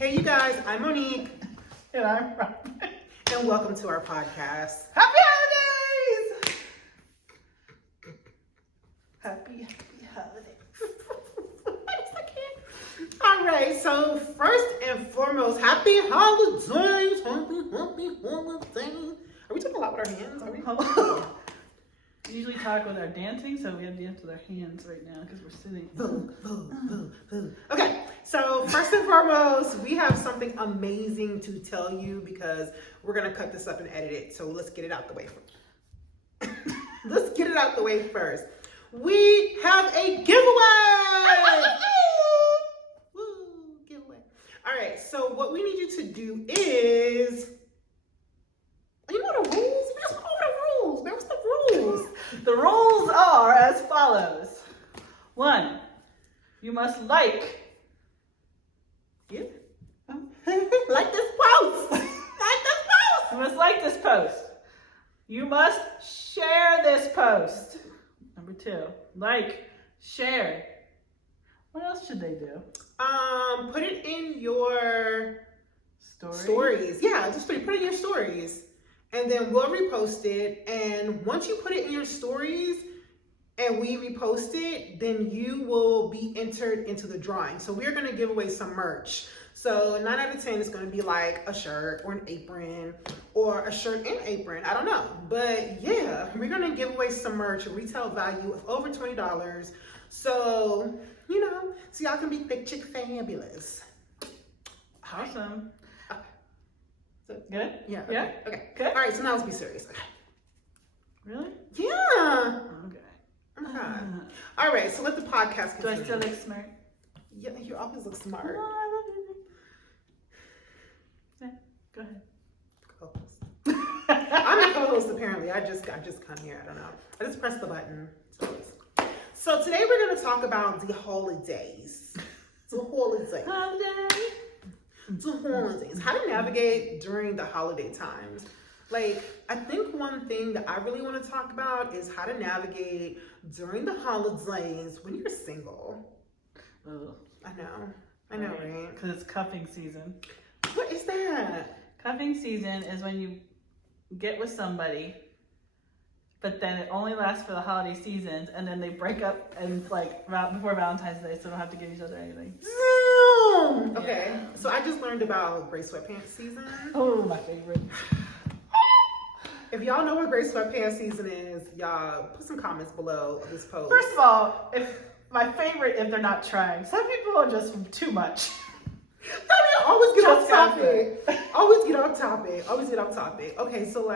Hey, you guys, I'm Monique. And I'm Robin. And welcome to our podcast. Happy holidays! Happy holidays. All right, so first and foremost, happy holidays. Happy holidays. Are we talking a lot with our hands? Are we? We usually talk with our dancing, so we have to dance with our hands right now because we're sitting. Okay, so first and foremost, we have something amazing to tell you because we're going to cut this up and edit it. So let's get it out the way first. Let's get it out the way first. We have a giveaway! Woo, giveaway. All right, so what we need you to do is, you know the rules? We just know the rules. What's the rules? The rules are as follows. 1, you must like. Yeah. Like this post. Like this post. You must like this post. You must share this post. Number 2, like, share. What else should they do? Put it in your Stories. Yeah, just put it in your stories. And then we'll repost it. And once you put it in your stories and we repost it, then you will be entered into the drawing. So we're going to give away some merch. So 9 out of 10 is going to be like a shirt or an apron or a shirt and apron. I don't know. But yeah, we're going to give away some merch, a retail value of over $20. So, so y'all can be Thick Chixx fabulous. Awesome. Good? Yeah. Yeah? Okay. Good? All right, so now let's be serious. Okay. Really? Yeah. Okay. Okay. All right, so let the podcast Do I continue. still look smart? Yeah, you always look smart. Oh, I love you. Yeah, go ahead. Co-host. I'm a co-host apparently. I just come here. I don't know. I just pressed the button. So today we're going to talk about the holidays. The holidays. Holiday. The holidays. How to navigate during the holiday times. Like, I think one thing that I really want to talk about is how to navigate during the holidays when you're single. Ugh. I know, right? Because it's cuffing season. What is that? Cuffing season is when you get with somebody, but then it only lasts for the holiday seasons, and then they break up and before Valentine's Day, so they don't have to give each other anything. Okay, Yeah. so I just learned about gray sweatpants season. Oh, my favorite. If y'all know what gray sweatpants season is, y'all put some comments below this post. First of all, my favorite if they're not trying. Some people are just too much. I mean, always get off Just topic. Always get off topic. Okay, so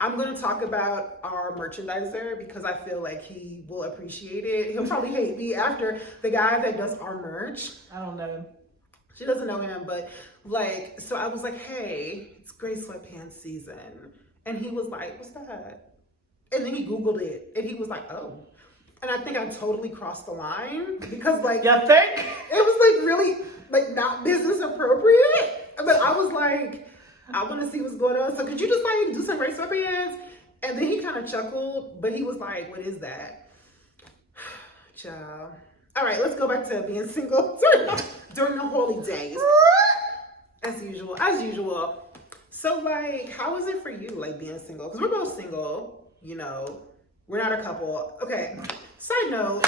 I'm going to talk about our merchandiser because I feel like he will appreciate it. He'll probably hate me after the guy that does our merch. I don't know him. She doesn't know him, but so I was like, hey, it's gray sweatpants season. And he was like, what's that? And then he Googled it and he was like, oh. And I think I totally crossed the line because You think? it was really not business appropriate. But I was like, I want to see what's going on. So could you just do some gray sweatpants? And then he kind of chuckled, but he was like, what is that? Child. All right, let's go back to being single during the holy days. As usual. So how is it for you, being single? Because we're both single, we're not a couple. Okay, side note.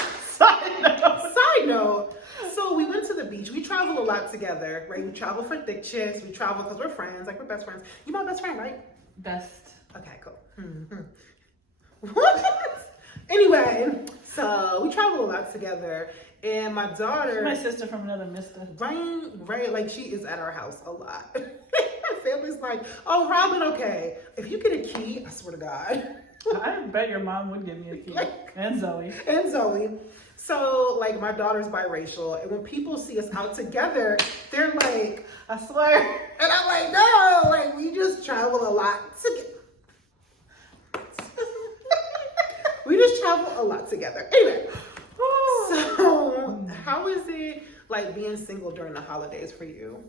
So we went to the beach. We travel a lot together, right? We travel for Thick Chixx. We travel because we're friends, we're best friends. You my best friend, right? Best. Okay, cool. What? Anyway, so we travel a lot together. And my daughter... She's my sister from another mister. Right. She is at our house a lot. My family's like, oh, Robin, okay. If you get a key, I swear to God. I bet your mom would give me a key. And Zoe. So, my daughter's biracial. And when people see us out together, they're like, I swear. And I'm like, no, we just travel a lot together. We just travel a lot together. Anyway. So, how is it being single during the holidays for you?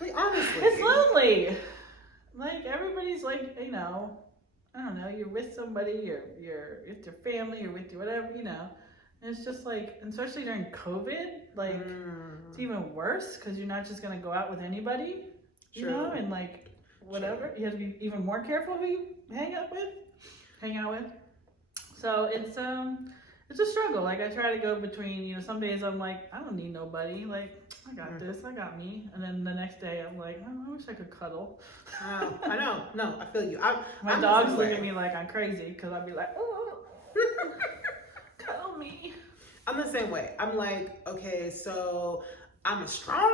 Honestly, it's lonely. Everybody's I don't know, you're with somebody, you're with your family, you're with your whatever, And it's just like, especially during COVID, like it's even worse because you're not just gonna go out with anybody, you know, and like whatever. You have to be even more careful who you hang out with. So it's a struggle. Like I try to go between, you know, some days I'm like, I don't need nobody. Like I got this, I got me. And then the next day I'm like, oh, I wish I could cuddle. I know. No, I feel you. My dogs look at me like I'm crazy because I'll be like, oh, cuddle me. I'm the same way. I'm like, okay, so I'm a strong,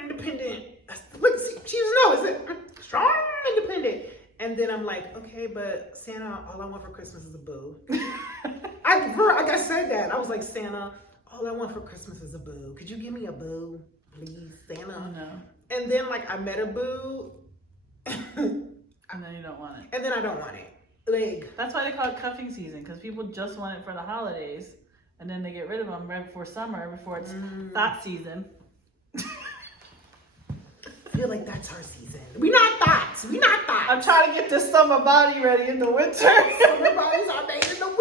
independent. Look, she knows it. Strong, independent. And then I'm like, okay, but Santa, all I want for Christmas is a boo. I said that. I was like, Santa, all I want for Christmas is a boo. Could you give me a boo, please, Santa? Oh, no. And then like I met a boo. And then you don't want it. And then I don't want it. Like that's why they call it cuffing season, because people just want it for the holidays, and then they get rid of them right before summer, before it's thought season. I feel like that's our season. We not thoughts. I'm trying to get this summer body ready in the winter. Summer bodies are made in the winter.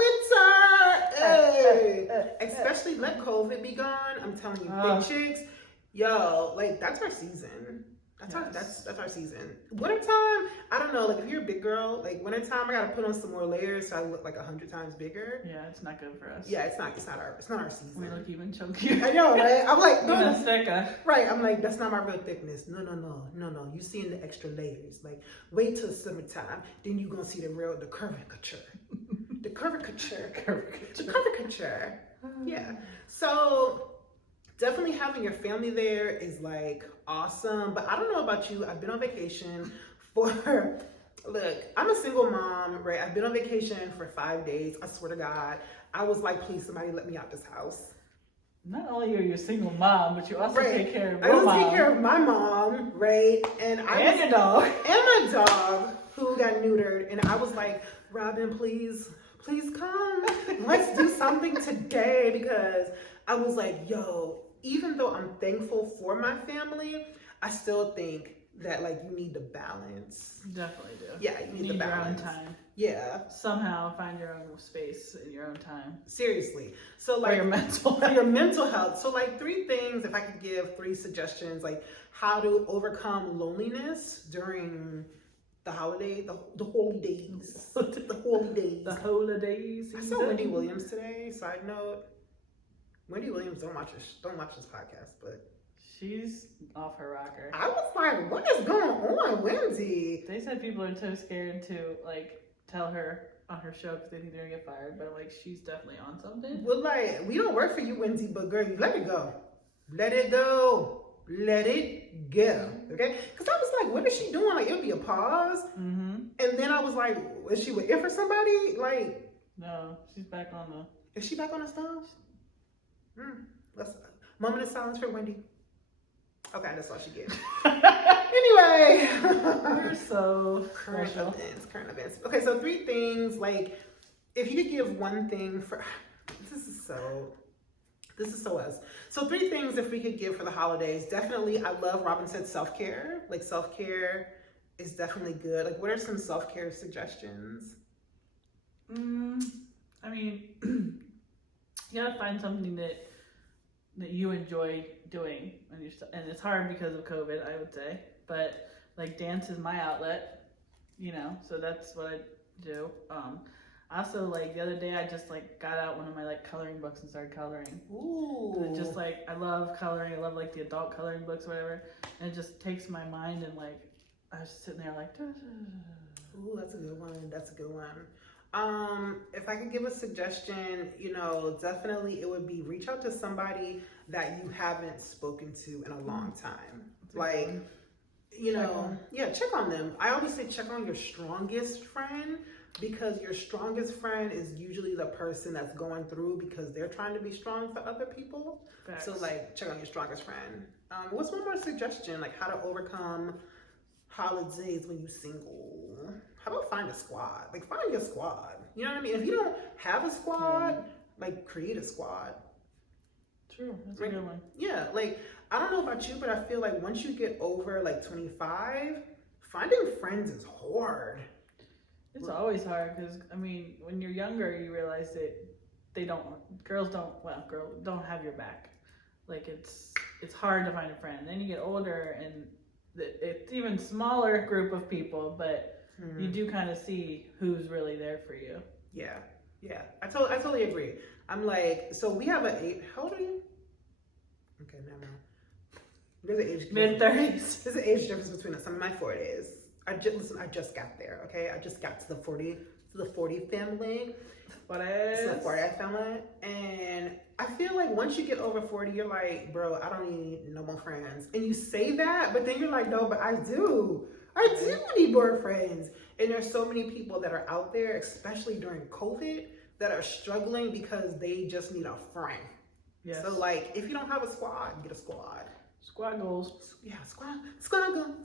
Hey. Especially let COVID be gone. I'm telling you, Thick Chixx. Yo, like that's our season. That's our season. Wintertime, I don't know. Like if you're a big girl, like wintertime, I gotta put on some more layers so I look like 100 times bigger. Yeah, it's not good for us. Yeah, it's not our season. We look even chunkier. I know, right? I'm like, no, thicker. Right. I'm like, that's not my real thickness. No. You seeing the extra layers. Like, wait till summertime, then you gonna see the curvature. The curvature. Yeah. So definitely having your family there is like awesome. But I don't know about you. I've been on vacation look, I'm a single mom, right? I've been on vacation for 5 days. I swear to God. I was like, please, somebody let me out this house. Not only are you a single mom, but you also take care of your mom. I also take care of my mom, right? And your dog. And my dog, who got neutered. And I was like, Robin, please come. Let's do something today. Because I was like, yo, even though I'm thankful for my family, I still think that like you need the balance. You definitely do. Yeah, you need the balance. Your own time. Yeah. Somehow find your own space in your own time. Seriously. So like for your mental health. So like 3 things, if I could give 3 suggestions, like how to overcome loneliness during the holiday, the holidays. The holidays. I saw Wendy Williams today. Side note. Wendy Williams don't watch this podcast, but she's off her rocker. I was like, what is going on, Wendy? They said people are too scared to like tell her on her show because they think they're gonna get fired, but like she's definitely on something. Well, like we don't work for you, Wendy, but girl, you let it go. Let it go. Okay? Because I was like, what is she doing? Like it would be a pause, and then I was like, is she with it for somebody? Like, no, she's back on the. Is she back on the stuff? Let's moment of silence for Wendy. Okay, that's all she gets. Anyway, we're so current events. Okay, so 3 things. Like, if you could give one thing for this is so us. So 3 things if we could give for the holidays. Definitely, I love Robin said self-care. Like self-care is definitely good. Like, what are some self-care suggestions? I mean, you gotta find something that you enjoy doing, and it's hard because of COVID, I would say. But like dance is my outlet, you know, so that's what I do. Also, like the other day, I just like got out one of my like coloring books and started coloring. Ooh. It's just like I love coloring. I love like the adult coloring books, or whatever. And it just takes my mind and like I was just sitting there like. Ooh, that's a good one. If I could give a suggestion, you know, definitely it would be reach out to somebody that you haven't spoken to in a long time. Like, you know, check on them. I always say check on your strongest friend, because your strongest friend is usually the person that's going through because they're trying to be strong for other people. Facts. So like check on your strongest friend. What's one more suggestion? Like how to overcome holidays when you're single? How about find a squad? Like find your squad. You know what I mean? If you don't have a squad, like create a squad. True, that's a good one. Yeah, like I don't know about you, but I feel like once you get over like 25, finding friends is hard. It's always hard because I mean, when you're younger, you realize that girls don't have your back. Like it's hard to find a friend. Then you get older and it's even smaller group of people, but you do kind of see who's really there for you. Yeah. I totally agree. I'm like, so we have how old are you? Okay, never mind. There's an age mid-30s. There's an age difference between us. I'm in my 40s. I just got there. Okay, I just got to the 40 family. It's the 40 family, and I feel like once you get over 40, you're like, bro, I don't need no more friends. And you say that, but then you're like, no, but I do need more friends. And there's so many people that are out there, especially during COVID, that are struggling because they just need a friend. Yes. So like, if you don't have a squad, get a squad. Squad goals. Yeah, squad goals.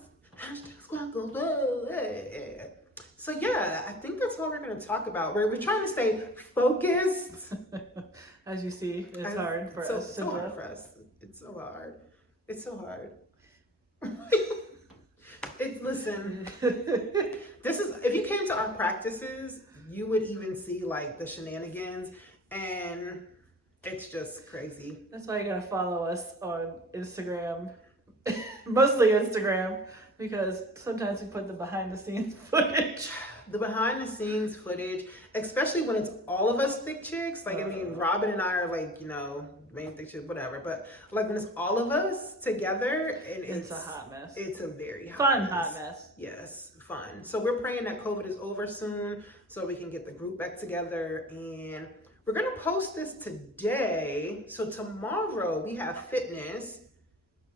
Squad goals. Yeah. So yeah, I think that's all we're going to talk about. We're trying to stay focused. As you see, it's hard for us. So hard for us. It's so hard. Listen, if you came to our practices, you would even see like the shenanigans, and it's just crazy. That's why you gotta follow us on Instagram, mostly Instagram, because sometimes we put the behind the scenes footage. The behind the scenes footage, especially when it's all of us thick chicks. Like, I mean, Robin and I are like, main thick chicks, whatever. But like when it's all of us together, and it's a hot mess. It's a very hot mess. Yes, fun. So we're praying that COVID is over soon, so we can get the group back together. And we're gonna post this today. So tomorrow we have fitness.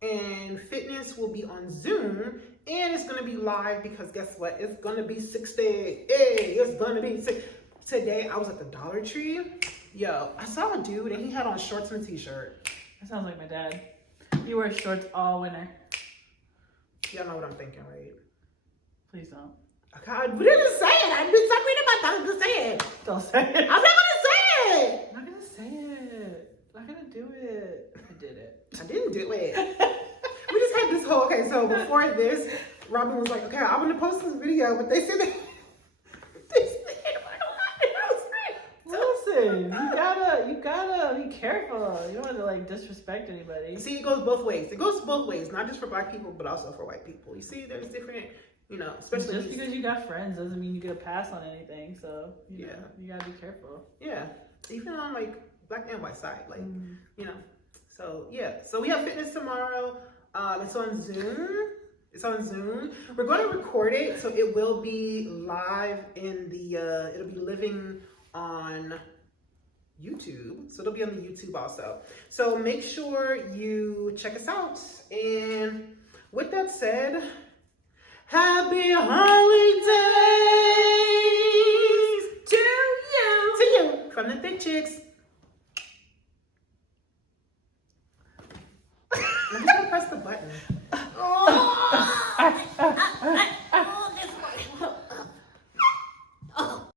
And fitness will be on Zoom, and it's gonna be live because guess what? It's gonna be 60. Hey, it's gonna be 60. Today I was at the Dollar Tree. Yo, I saw a dude and he had on shorts and a t-shirt. That sounds like my dad. He wears shorts all winter. Y'all know what I'm thinking, right? Please don't. God, we didn't say it. I've been talking about that to say it. Don't say it. I'm not gonna say it. I'm not gonna say it. I'm not gonna do it. I did it. I didn't do it. We just had this whole, so before this, Robin was like, okay, I'm gonna post this video, but they said that listen, you gotta be careful. You don't want to like disrespect anybody. See, it goes both ways. It goes both ways, not just for Black people, but also for white people. You see, there's different, especially just because you got friends doesn't mean you get a pass on anything. So you know, you gotta be careful. Yeah, even on like Black and white side, So yeah, so we have fitness tomorrow. It's on Zoom. We're going to record it, so it will be live it'll be living on YouTube. So it'll be on the YouTube also. So make sure you check us out. And with that said, happy holidays to you from the Thick Chixx. I'm just gonna press the button.